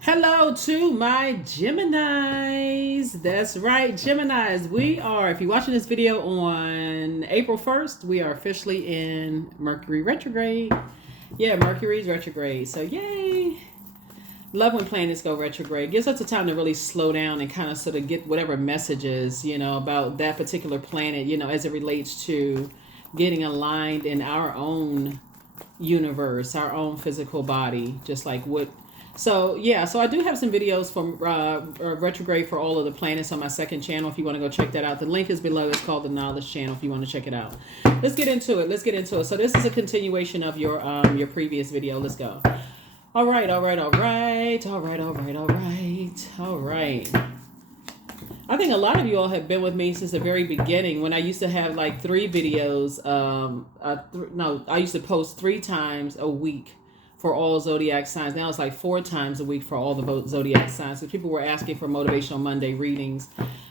Hello to my Geminis. That's right, Geminis. We are, if you're watching this video on April 1st, we are officially in Mercury retrograde. Yeah, Mercury's retrograde. So, yay. Love when planets go retrograde. Gives us a time to really slow down and kind of sort of get whatever messages, about that particular planet, as it relates to getting aligned in our own universe, our own physical body, just like what. So yeah, so I do have some videos from retrograde for all of the planets on my second channel. If you want to go check that out, the link is below. It's called the Knowledge Channel. If you want to check it out, let's get into it. So this is a continuation of your previous video. Let's go. All right. I think a lot of you all have been with me since the very beginning when I used to have like 3 videos. I used to post 3 times a week for all zodiac signs. Now it's like 4 times a week for all the zodiac signs. So people were asking for Motivational Monday readings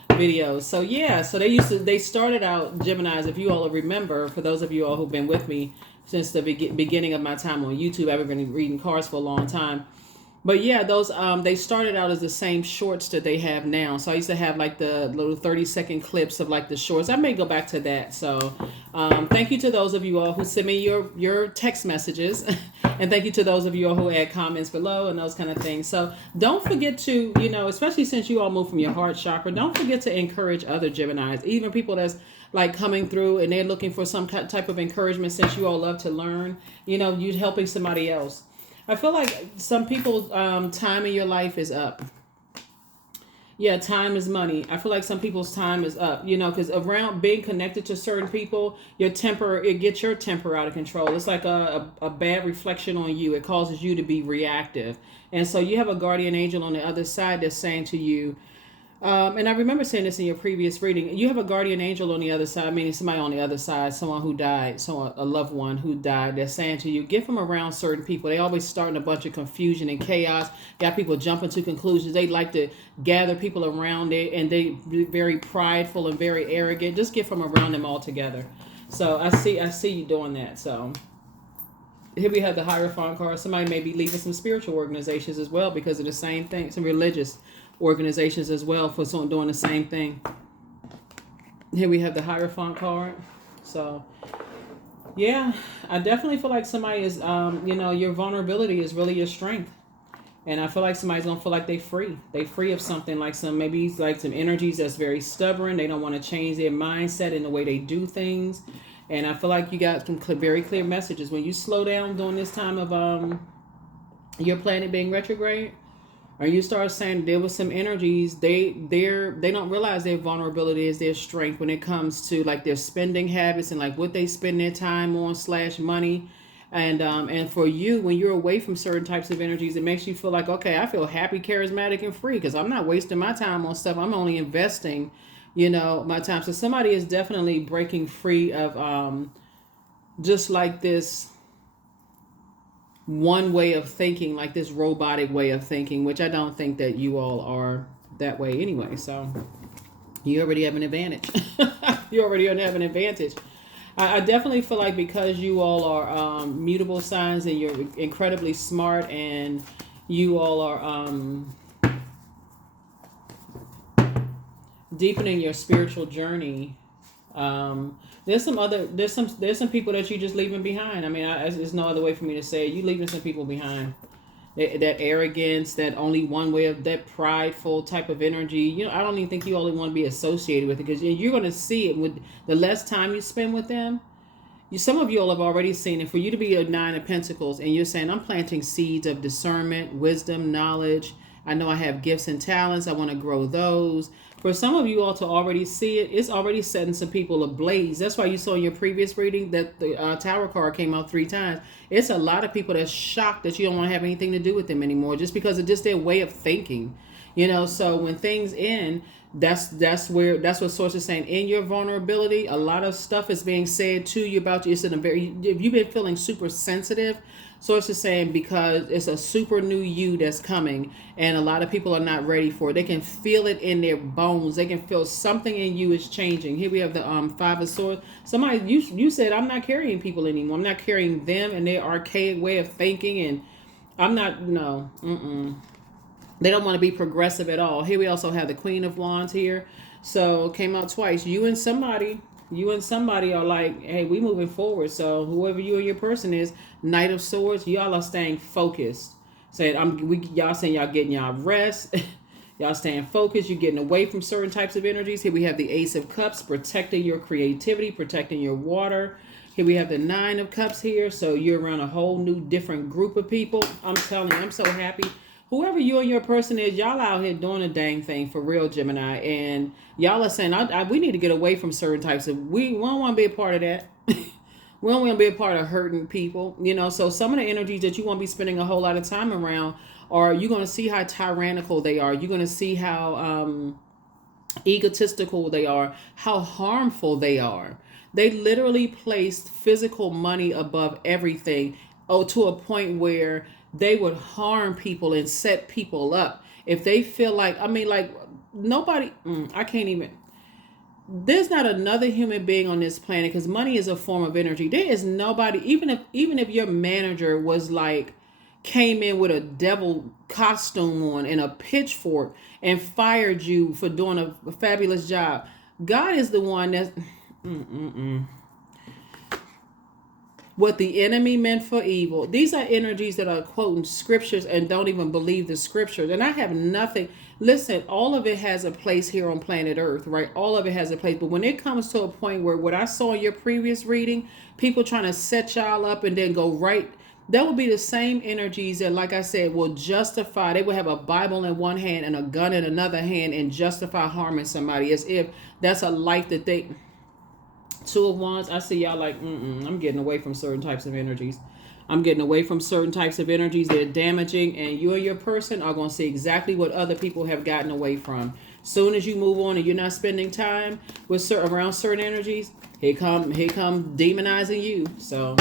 videos. So yeah, so they started out, Geminis, if you all remember, for those of you all who've been with me since the beginning of my time on YouTube. I've been reading cards for a long time. But yeah, those they started out as the same shorts that they have now. So I used to have like the little 30-second clips of like the shorts. I may go back to that. So thank you to those of you all who send me your text messages. And thank you to those of you all who add comments below and those kind of things. So don't forget to, especially since you all move from your heart chakra, don't forget to encourage other Geminis, even people that's like coming through and they're looking for some type of encouragement, since you all love to learn, you're helping somebody else. I feel like some people's time in your life is up. Yeah, time is money. I feel like some people's time is up, because around being connected to certain people, it gets your temper out of control. It's like a bad reflection on you. It causes you to be reactive. And so you have a guardian angel on the other side that's saying to you, and I remember saying this in your previous reading, you have a guardian angel on the other side, meaning somebody on the other side, someone who died, a loved one who died. They're saying to you, get from around certain people. They always starting a bunch of confusion and chaos. Got people jumping to conclusions. They like to gather people around it, and they very prideful and very arrogant. Just get from around them altogether. So I see you doing that. So here we have the Hierophant card. Somebody may be leaving some spiritual organizations as well because of the same thing. Some religious organizations as well for someone doing the same thing. Here we have the Hierophant card. So yeah, I definitely feel like somebody is your vulnerability is really your strength. And I feel like somebody's gonna feel like they free of something, like some energies that's very stubborn. They don't want to change their mindset and the way they do things. And I feel like you got some very clear messages when you slow down during this time of your planet being retrograde. Or you start saying there was some energies, they don't realize their vulnerability is their strength when it comes to like their spending habits and like what they spend their time on / money. And for you, when you're away from certain types of energies, it makes you feel like, okay, I feel happy, charismatic, and free because I'm not wasting my time on stuff. I'm only investing, my time. So somebody is definitely breaking free of just like this one way of thinking, like this robotic way of thinking, which I don't think that you all are that way anyway. So you already have an advantage. You already have an advantage. I definitely feel like because you all are mutable signs and you're incredibly smart and you all are deepening your spiritual journey. There's some people that you just leaving behind. I mean, there's no other way for me to say it. You leaving some people behind. That arrogance, that only one way of that prideful type of energy. I don't even think you only want to be associated with it because you're going to see it with the less time you spend with them. Some of you all have already seen it. For you to be a 9 of Pentacles and you're saying, I'm planting seeds of discernment, wisdom, knowledge. I know I have gifts and talents. I want to grow those. For some of you all to already see it, it's already setting some people ablaze. That's why you saw in your previous reading that the Tower card came out 3 times. It's a lot of people that's shocked that you don't want to have anything to do with them anymore just because of just their way of thinking. So when things end, that's what Source is saying. In your vulnerability, a lot of stuff is being said to you about you. It's if you've been feeling super sensitive, Source is saying because it's a super new you that's coming, and a lot of people are not ready for it. They can feel it in their bones. They can feel something in you is changing. Here we have the 5 of Swords. Somebody you said, I'm not carrying people anymore. I'm not carrying them and their archaic way of thinking, and I'm not. No. They don't want to be progressive at all. Here we also have the Queen of Wands here. So came out twice. You and somebody are like, hey, we moving forward. So whoever you and your person is, Knight of Swords, y'all are staying focused. Saying y'all saying y'all getting y'all rest. Y'all staying focused. You're getting away from certain types of energies. Here we have the Ace of Cups, protecting your creativity, protecting your water. Here we have the Nine of Cups here. So you're around a whole new different group of people. I'm telling you, I'm so happy. Whoever you and your person is, y'all out here doing a dang thing for real, Gemini. And y'all are saying, we need to get away from certain types of, we don't want to be a part of that. We don't want to be a part of hurting people, you know. So some of the energies that you won't be spending a whole lot of time around are, you're going to see how tyrannical they are. You're going to see how egotistical they are, how harmful they are. They literally placed physical money above everything, to a point where they would harm people and set people up. If they feel like, I mean, like, nobody, I can't even, there's not another human being on this planet, because money is a form of energy. There is nobody, even if your manager was like, came in with a devil costume on and a pitchfork and fired you for doing a fabulous job. God is the one that's what the enemy meant for evil. These are energies that are quoting scriptures and don't even believe the scriptures. And I have nothing. Listen, all of it has a place here on planet Earth, right? All of it has a place. But when it comes to a point where what I saw in your previous reading, people trying to set y'all up and then go right, that would be the same energies that, like I said, will justify. They would have a Bible in one hand and a gun in another hand and justify harming somebody, as if that's a life that they... Two of Wands, I see y'all like, I'm getting away from certain types of energies. I'm getting away from certain types of energies. They're damaging, and you and your person are going to see exactly what other people have gotten away from. Soon as you move on and you're not spending time with around certain energies, here come demonizing you. So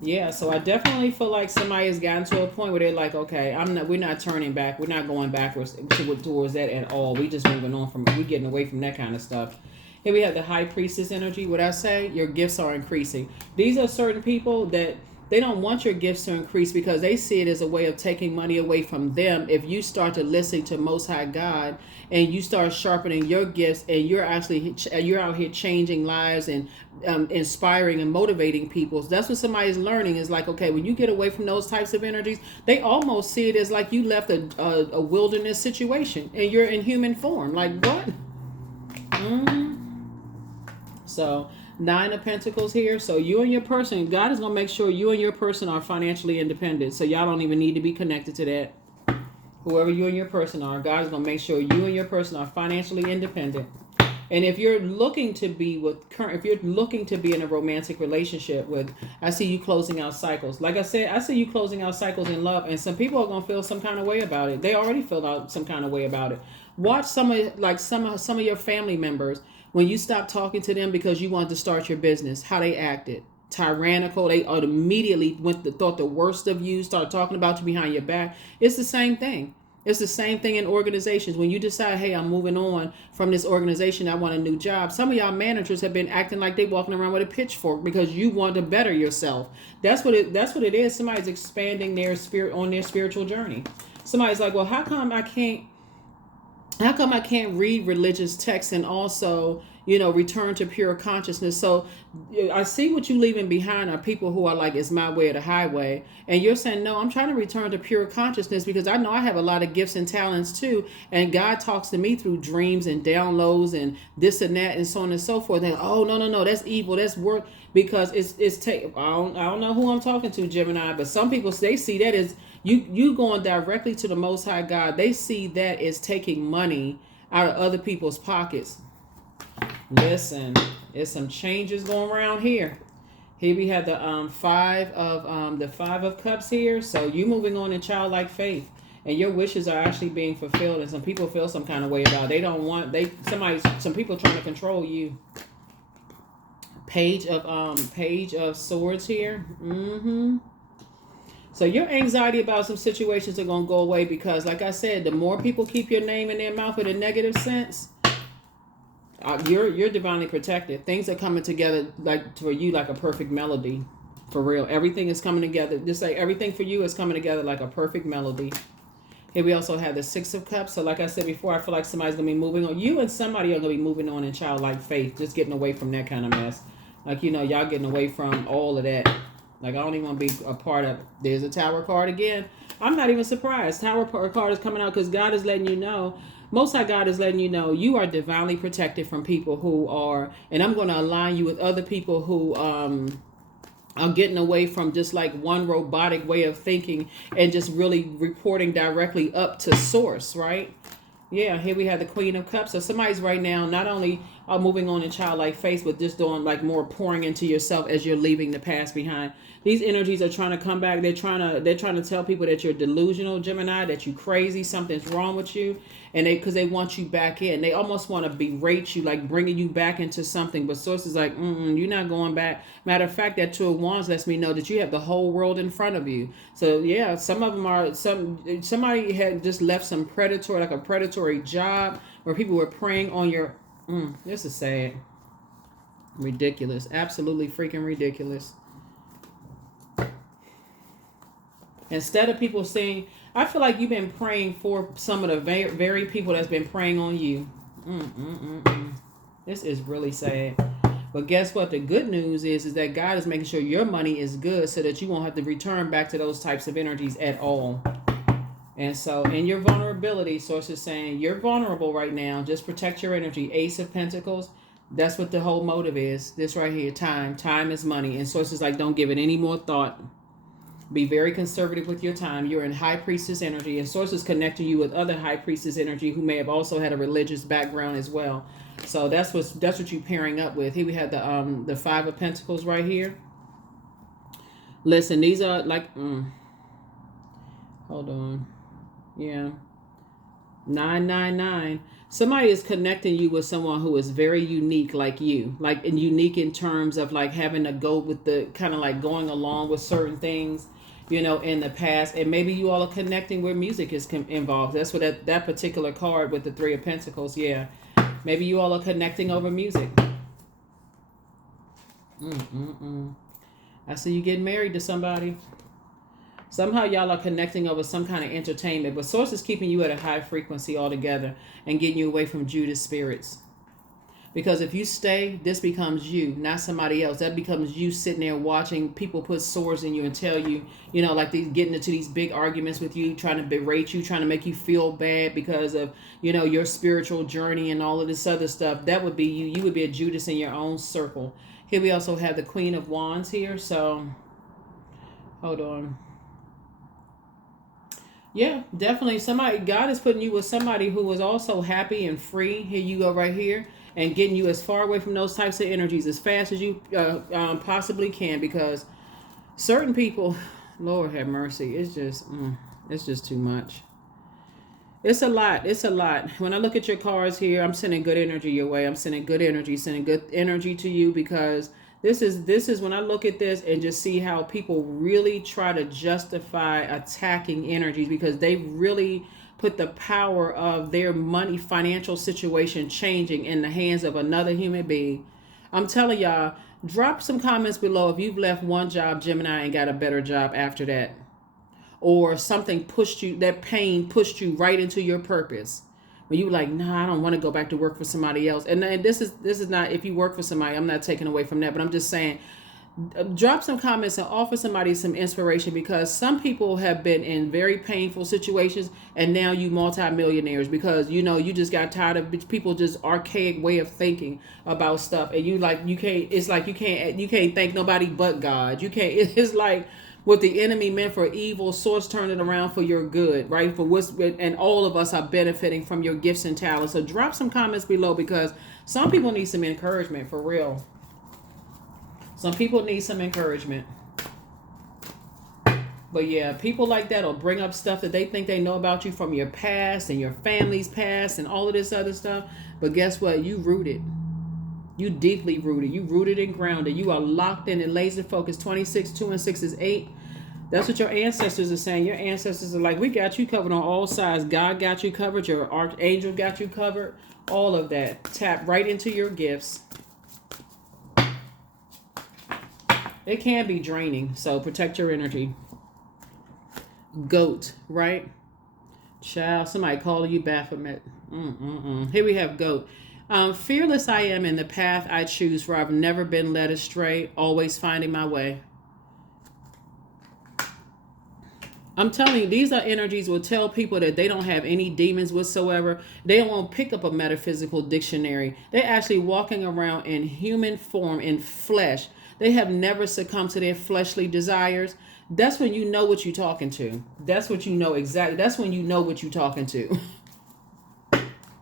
yeah, so I definitely feel like somebody has gotten to a point where they're like, okay, we're not turning back. We're not going backwards towards that at all. We just moving on from it. We're getting away from that kind of stuff. Here we have the High Priestess energy. What I say, your gifts are increasing. These are certain people that they don't want your gifts to increase, because they see it as a way of taking money away from them. If you start to listen to Most High God and you start sharpening your gifts, and you're out here changing lives and inspiring and motivating people, that's what somebody's learning. Is like, okay, when you get away from those types of energies, they almost see it as like you left a wilderness situation and you're in human form. Like, what? So 9 of Pentacles here. So you and your person, God is going to make sure you and your person are financially independent. So y'all don't even need to be connected to that. Whoever you and your person are, God is going to make sure you and your person are financially independent. And if you're looking to be in a romantic relationship with, I see you closing out cycles. Like I said, I see you closing out cycles in love, and some people are going to feel some kind of way about it. They already feel out some kind of way about it. Watch some of your family members, when you stop talking to them because you wanted to start your business, how they acted. Tyrannical. They immediately thought the worst of you, started talking about you behind your back. It's the same thing. It's the same thing in organizations. When you decide, hey, I'm moving on from this organization, I want a new job. Some of y'all managers have been acting like they walking around with a pitchfork because you want to better yourself. That's what it is. Somebody's expanding their spirit on their spiritual journey. Somebody's like, well, how come I can't read religious texts and also, return to pure consciousness? So I see what you leaving behind are people who are like, it's my way or the highway. And you're saying, no, I'm trying to return to pure consciousness, because I know I have a lot of gifts and talents too. And God talks to me through dreams and downloads and this and that and so on and so forth. And oh, no, that's evil. That's work. Because I don't know who I'm talking to, Gemini, but some people, they see that as you going directly to the Most High God. They see that as taking money out of other people's pockets. Listen, there's some changes going around here. Here we have the five of Cups here. So you moving on in childlike faith, and your wishes are actually being fulfilled. And some people feel some kind of way about it. They don't want some people trying to control you. Page of Swords here. So your anxiety about some situations are going to go away, because like I said, the more people keep your name in their mouth in a negative sense, you're divinely protected. Things are coming together like for you like a perfect melody. For real. Everything is coming together. Just like everything for you is coming together like a perfect melody. Here we also have the Six of Cups. So like I said before, I feel like somebody's going to be moving on. You and somebody are going to be moving on in childlike faith. Just getting away from that kind of mess. Like, you know, y'all getting away from all of that. Like, I don't even want to be a part of it. There's a Tower card again. I'm not even surprised. Tower card is coming out because God is letting you know. Most High God is letting you know you are divinely protected from people who are, and I'm going to align you with other people who are getting away from just like one robotic way of thinking and just really reporting directly up to source, right? Yeah, here we have the Queen of Cups. So somebody's right now not only moving on in childlike faith, but just doing like more pouring into yourself as you're leaving the past behind. These energies are trying to come back. They're trying to tell people that you're delusional, Gemini, that you crazy, something's wrong with you, and because they want you back in. They almost want to berate you, like bringing you back into something. But source is like, you're not going back. Matter of fact, that Two of Wands lets me know that you have the whole world in front of you. So yeah, some of them are somebody had just left some predatory, like a predatory job where people were preying on your. This is sad, ridiculous, absolutely freaking ridiculous. Instead of people saying, I feel like you've been praying for some of the very people that's been praying on you. This is really sad. But guess what? The good news is that God is making sure your money is good so that you won't have to return back to those types of energies at all. And so in your vulnerability, source is saying you're vulnerable right now. Just protect your energy. Ace of Pentacles. That's what the whole motive is. This right here, time. Time is money. And source is like, don't give it any more thought. Be very conservative with your time. You're in High Priestess energy, and source is connecting you with other High Priestess energy who may have also had a religious background as well. So that's what you're pairing up with. Here we have the Five of Pentacles right here. Listen, these are like hold on. Yeah. 999. Somebody is connecting you with someone who is very unique like you. Like, and unique in terms of like having to go with the kind of like going along with certain things, you know, in the past. And maybe you all are connecting where music is involved. That's what that particular card with the Three of Pentacles. Yeah. Maybe you all are connecting over music. I see you getting married to somebody. Somehow y'all are connecting over some kind of entertainment, but source is keeping you at a high frequency altogether and getting you away from Judas spirits. Because if you stay, this becomes you, not somebody else. That becomes you sitting there watching people put swords in you and tell you, you know, like getting into these big arguments with you, trying to berate you, trying to make you feel bad because of, you know, your spiritual journey and all of this other stuff. That would be you. You would be a Judas in your own circle. Here we also have the Queen of Wands here. So, hold on. Yeah, definitely. God is putting you with somebody who is also happy and free. Here you go right here. And getting you as far away from those types of energies as fast as you possibly can. Because certain people, Lord have mercy, it's just too much. It's a lot. It's a lot. When I look at your cards here, I'm sending good energy your way. I'm sending good energy to you because this is when I look at this and just see how people really try to justify attacking energies because they really put the power of their money financial situation changing in the hands of another human being. I'm telling y'all, drop some comments below if you've left one job, Gemini, and got a better job after that. Or something pushed you, that pain pushed you right into your purpose. When you were like, nah, I don't want to go back to work for somebody else. And this is not, if you work for somebody, I'm not taking away from that, but I'm just saying, drop some comments and offer somebody some inspiration because some people have been in very painful situations and now you multi-millionaires because, you know, you just got tired of people just archaic way of thinking about stuff. And you can't thank nobody but God. You can't, it's like, what the enemy meant for evil, source turned it around for your good, right? And all of us are benefiting from your gifts and talents. So drop some comments below because some people need some encouragement for real. Some people need some encouragement. But yeah, people like that will bring up stuff that they think they know about you from your past and your family's past and all of this other stuff. But guess what? You rooted. You deeply rooted. You rooted and grounded. You are locked in and laser focused. 26, 2 and 6 is 8. That's what your ancestors are saying. Your ancestors are like, we got you covered on all sides. God got you covered. Your archangel got you covered. All of that. Tap right into your gifts. It can be draining. So protect your energy. Goat, right? Child, somebody calling you Baphomet. Here we have goat. Fearless I am in the path I choose, for I've never been led astray, always finding my way. I'm telling you, these are energies will tell people that they don't have any demons whatsoever. They won't pick up a metaphysical dictionary. They're actually walking around in human form, in flesh. They have never succumbed to their fleshly desires. That's when you know what you're talking to. That's what you know exactly. That's when you know what you're talking to.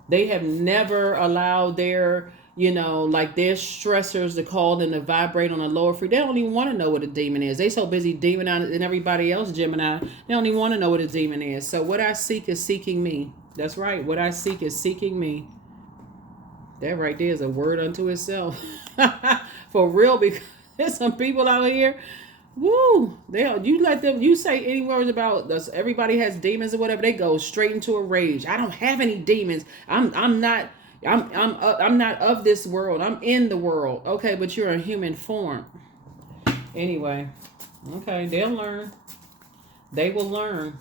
They have never allowed their, like their stressors to call them to vibrate on a lower frequency. They don't even want to know what a demon is. They so busy demonizing and everybody else, Gemini. They don't even want to know what a demon is. So what I seek is seeking me. That's right. What I seek is seeking me. That right there is a word unto itself. For real, because there's some people out here. Woo! You let them. You say any words about this, everybody has demons or whatever, they go straight into a rage. I don't have any demons. I'm not. I'm not of this world. I'm in the world. Okay, but you're a human form. Anyway, okay, they'll learn. They will learn.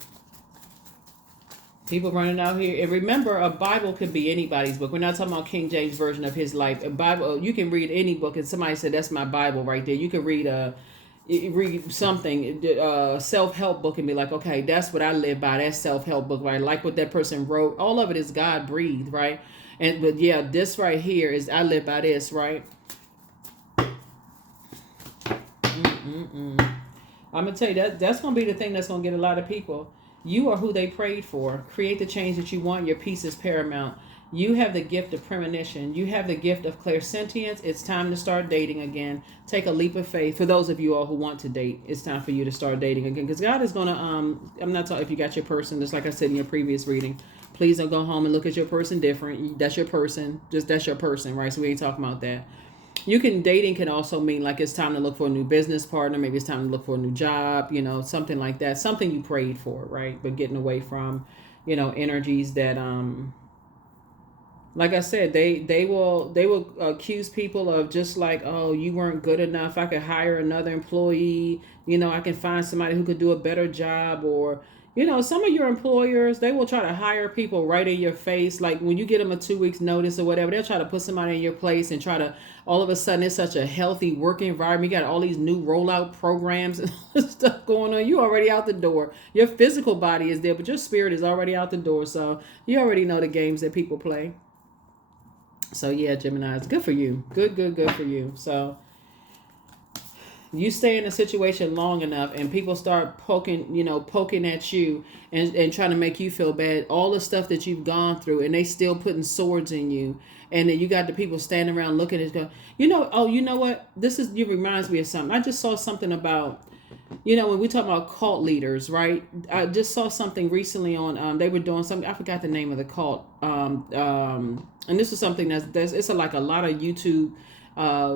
People running out here, and remember, a Bible could be anybody's book. We're not talking about King James version of his life. A Bible, you can read any book, and somebody said that's my Bible right there. You can read something, self-help book, and be like, okay, that's what I live by. That self-help book, right? Like what that person wrote. All of it is God breathed, right? But yeah, this right here is I live by this, right? I'm gonna tell you that's gonna be the thing that's gonna get a lot of people. You are who they prayed for. Create the change that you want. Your peace is paramount. You have the gift of premonition. You have the gift of clairsentience. It's time to start dating again. Take a leap of faith. For those of you all who want to date, it's time for you to start dating again. Because God is going to, I'm not talking if you got your person, just like I said in your previous reading. Please don't go home and look at your person different. That's your person. That's your person, right? So we ain't talking about that. Dating can also mean like it's time to look for a new business partner. Maybe it's time to look for a new job, something like that. Something you prayed for, right? But getting away from, energies that, like I said, they will accuse people of just like, oh, you weren't good enough. I could hire another employee. I can find somebody who could do a better job. Or, some of your employers, they will try to hire people right in your face. Like when you get them a 2 weeks notice or whatever, they'll try to put somebody in your place and try to, all of a sudden it's such a healthy work environment. You got all these new rollout programs and stuff going on. You already out the door. Your physical body is there, but your spirit is already out the door. So you already know the games that people play. So yeah, Gemini, it's good for you. Good for you. So you stay in a situation long enough and people start poking at you and trying to make you feel bad. All the stuff that you've gone through, and they still putting swords in you. And then you got the people standing around looking at you, you know what? You reminds me of something. I just saw something about, when we talk about cult leaders, right? I just saw something recently on, they were doing something, I forgot the name of the cult. And this is something it's like a lot of YouTube,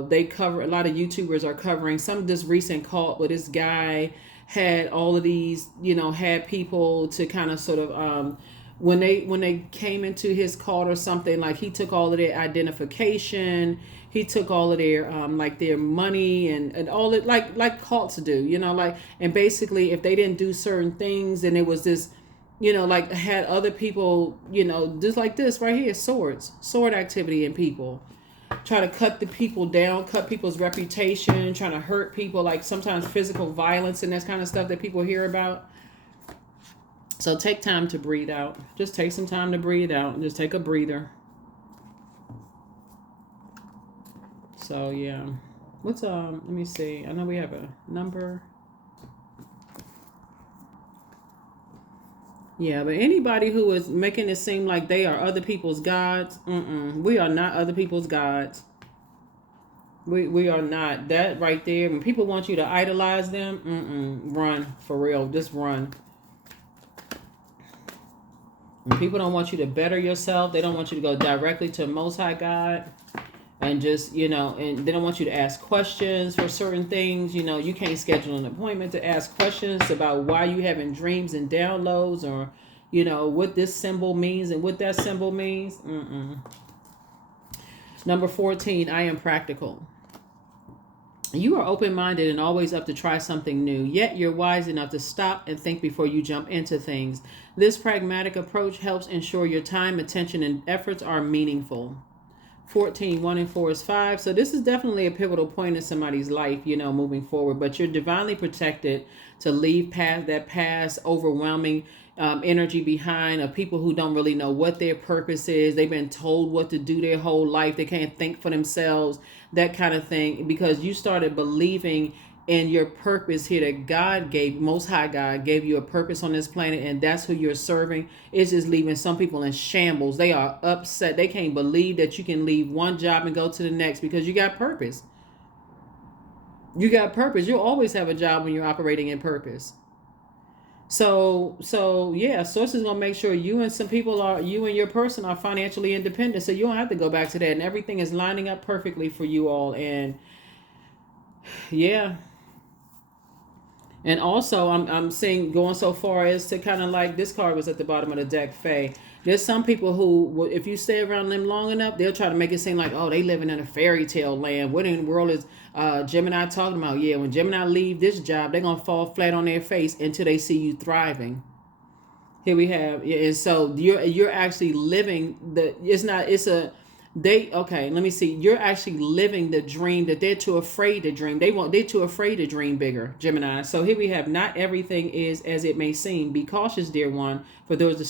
they cover, a lot of YouTubers are covering some of this recent cult where this guy had all of these, had people to kind of sort of, when they came into his cult or something, like he took all of their identification, he took all of their like their money and all it like cults do, and basically if they didn't do certain things, then it was this, like had other people, just like this right here, sword activity in people. Try to cut the people down, cut people's reputation, trying to hurt people, like sometimes physical violence and that kind of stuff that people hear about. So take time to breathe out. Just take some time to breathe out and just take a breather. So yeah. What's let me see. I know we have a number. Yeah, but anybody who is making it seem like they are other people's gods, we are not other people's gods. We are not. That right there, when people want you to idolize them, run, for real, just run. When people don't want you to better yourself, they don't want you to go directly to Most High God and just, and they don't want you to ask questions for certain things. You can't schedule an appointment to ask questions about why you having dreams and downloads or, what this symbol means and what that symbol means. Number 14, I am practical. You are open-minded and always up to try something new, yet you're wise enough to stop and think before you jump into things. This pragmatic approach helps ensure your time, attention, and efforts are meaningful. 14, 1 and 4 is 5. So this is definitely a pivotal point in somebody's life, moving forward. But you're divinely protected to leave past that past overwhelming energy behind of people who don't really know what their purpose is. They've been told what to do their whole life. They can't think for themselves, that kind of thing. Because you started believing in your purpose here that God gave, Most High God gave you a purpose on this planet, and that's who you're serving. It's just leaving some people in shambles. They are upset. They can't believe that you can leave one job and go to the next because you got purpose. You got purpose. You'll always have a job when you're operating in purpose. So yeah, source is gonna make sure you and your person are financially independent, so you don't have to go back to that, and everything is lining up perfectly for you all. And yeah. And also, I'm seeing going so far as to kind of like this card was at the bottom of the deck, Faye. There's some people who, if you stay around them long enough, they'll try to make it seem like, oh, they living in a fairy tale land. What in the world is Gemini talking about? Yeah, when Gemini leave this job, they're gonna fall flat on their face until they see you thriving. Here we have, yeah, and so you're actually living the. Okay, let me see. You're actually living the dream that they're too afraid to dream. They're too afraid to dream bigger, Gemini. So here we have, not everything is as it may seem. Be cautious, dear one, for there's a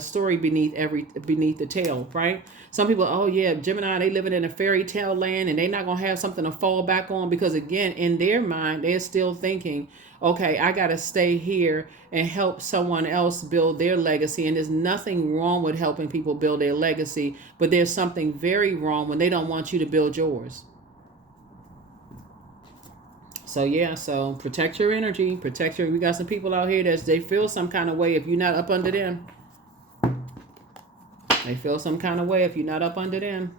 story beneath the tale, right? Some people, oh yeah, Gemini, they living in a fairy tale land and they're not gonna have something to fall back on, because again, in their mind, they're still thinking, okay, I got to stay here and help someone else build their legacy. And there's nothing wrong with helping people build their legacy, but there's something very wrong when they don't want you to build yours. So yeah, so protect your energy, we got some people out here that they feel some kind of way if you're not up under them. They feel some kind of way if you're not up under them.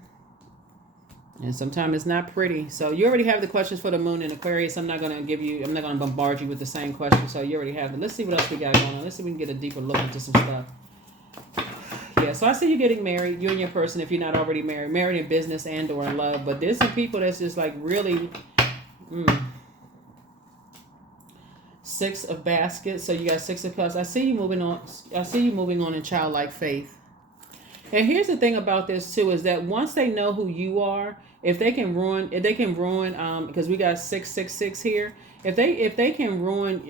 And sometimes it's not pretty. So you already have the questions for the moon in Aquarius. I'm not going to bombard you with the same questions. So you already have it. Let's see what else we got going on. Let's see if we can get a deeper look into some stuff. Yeah, so I see you getting married. You and your person, if you're not already married in business and or in love. But there's some people that's just like really... Six of baskets. So you got Six of cups. I see you moving on in childlike faith. And here's the thing about this too, is that once they know who you are, if they can ruin, because we got 666 here. If they can ruin,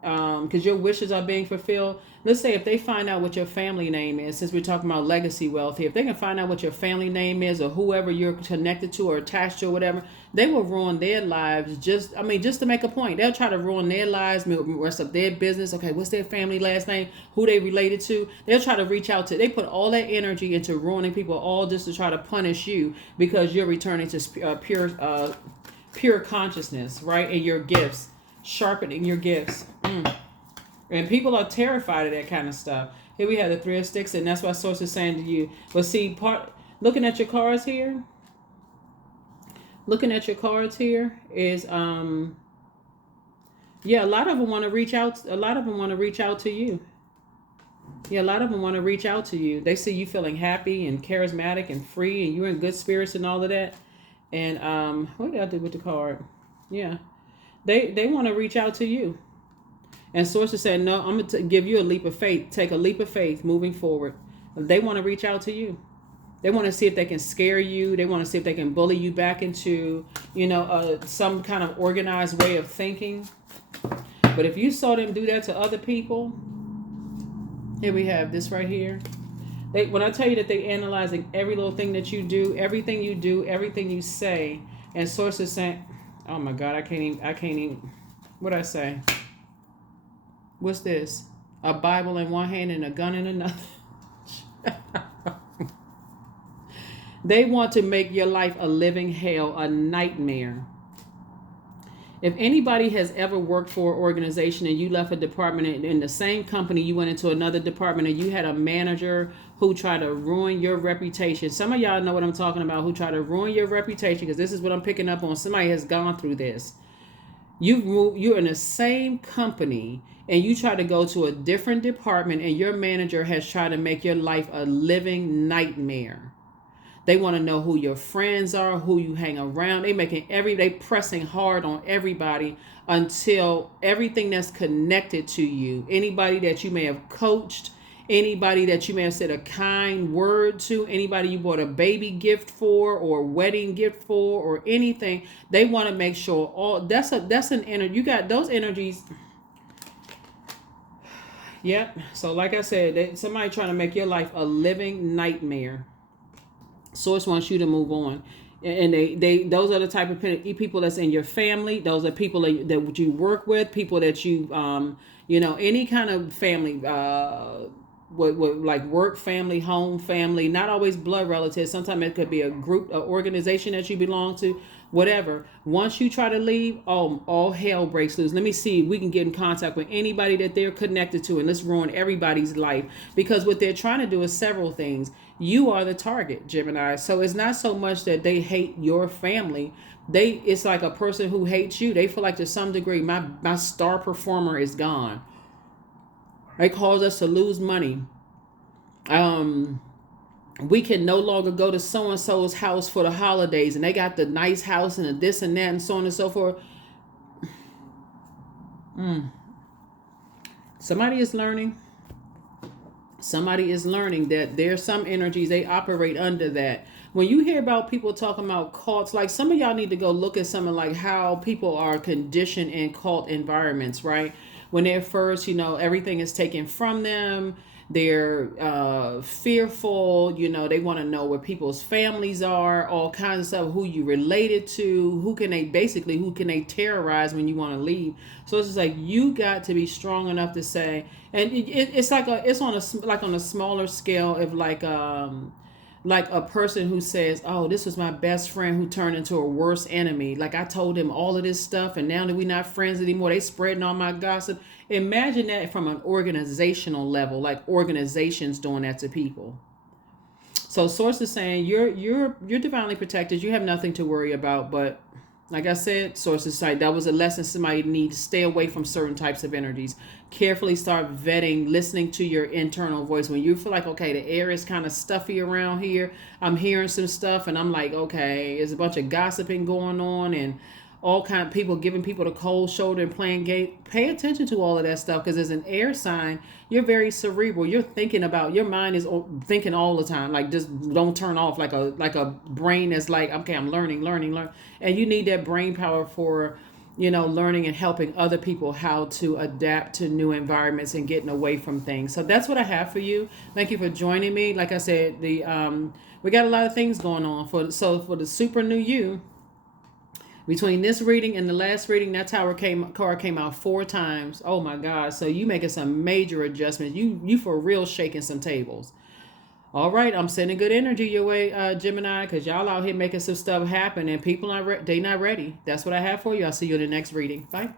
because your wishes are being fulfilled. Let's say if they find out what your family name is, since we're talking about legacy wealth here, if they can find out what your family name is, or whoever you're connected to or attached to or whatever, they will ruin their lives just to make a point. They'll try to ruin their lives, mess up their business. Okay, what's their family last name? Who they related to? They'll try to reach out to. They put all that energy into ruining people, all just to try to punish you because you're returning to pure consciousness, right? And your gifts, sharpening your gifts. And people are terrified of that kind of stuff. Here we have the Three of Sticks, and that's what Source is saying to you. But see, looking at your cards here is yeah, a lot of them want to reach out. A lot of them want to reach out to you. Yeah, a lot of them want to reach out to you. They see you feeling happy and charismatic and free, and you're in good spirits and all of that. And what did I do with the card? Yeah, they want to reach out to you. And Source is saying, no, I'm going to give you a leap of faith. Take a leap of faith moving forward. They want to reach out to you. They want to see if they can scare you. They want to see if they can bully you back into, some kind of organized way of thinking. But if you saw them do that to other people, here we have this right here. When I tell you that they're analyzing every little thing that you do, everything you say, and Source is saying, oh my God, I can't even, what'd I say? What's this? A Bible in one hand and a gun in another. They want to make your life a living hell, a nightmare. If anybody has ever worked for an organization and you left a department in the same company, you went into another department and you had a manager who tried to ruin your reputation. Some of y'all know what I'm talking about, who try to ruin your reputation, because this is what I'm picking up on. Somebody has gone through this. You're in the same company and you try to go to a different department and your manager has tried to make your life a living nightmare. They want to know who your friends are, who you hang around. They pressing hard on everybody until everything that's connected to you, anybody that you may have coached, anybody that you may have said a kind word to, anybody you bought a baby gift for or wedding gift for or anything, they want to make sure all that's an energy. You got those energies. Yep. So like I said, somebody trying to make your life a living nightmare. Source wants you to move on. And they those are the type of people that's in your family. Those are people that you work with, people that you any kind of family, what like work family, home family, not always blood relatives. Sometimes it could be a group, an organization that you belong to, whatever. Once you try to leave, all hell breaks loose. Let me see if we can get in contact with anybody that they're connected to, and let's ruin everybody's life. Because what they're trying to do is several things. You are the target, Gemini. So it's not so much that they hate your family. It's like a person who hates you. They feel like to some degree, my star performer is gone. They cause us to lose money. We can no longer go to so-and-so's house for the holidays, and they got the nice house and the this and that and so on and so forth. Somebody is learning that there's some energies they operate under that. When you hear about people talking about cults, like some of y'all need to go look at something like how people are conditioned in cult environments, right? When they're first, everything is taken from them. They're fearful, they want to know where people's families are, all kinds of stuff, who you related to, who can they terrorize when you want to leave. So it's just like, you got to be strong enough to say, and it's on a smaller scale of like a person who says, oh, this was my best friend who turned into a worse enemy. Like I told him all of this stuff and now that we're not friends anymore, they spreading all my gossip. Imagine that from an organizational level, like organizations doing that to people. So source is saying you're divinely protected. You have nothing to worry about. But like I said, sources say that was a lesson somebody needs to stay away from certain types of energies. Carefully start vetting, listening to your internal voice. When you feel like, okay, the air is kind of stuffy around here, I'm hearing some stuff and I'm like, okay, there's a bunch of gossiping going on and all kind of people giving people the cold shoulder and playing game. Pay attention to all of that stuff, because as an air sign, you're very cerebral. You're thinking about, your mind is thinking all the time. Like, just don't turn off, like a brain that's like, okay, I'm learning. And you need that brain power for, learning and helping other people how to adapt to new environments and getting away from things. So that's what I have for you. Thank you for joining me. Like I said, we got a lot of things going on for the super new you. Between this reading and the last reading, that tower card came out 4 times. Oh my God. So you making some major adjustments. You for real shaking some tables. All right. I'm sending good energy your way, Gemini, because y'all out here making some stuff happen and people they not ready. That's what I have for you. I'll see you in the next reading. Bye.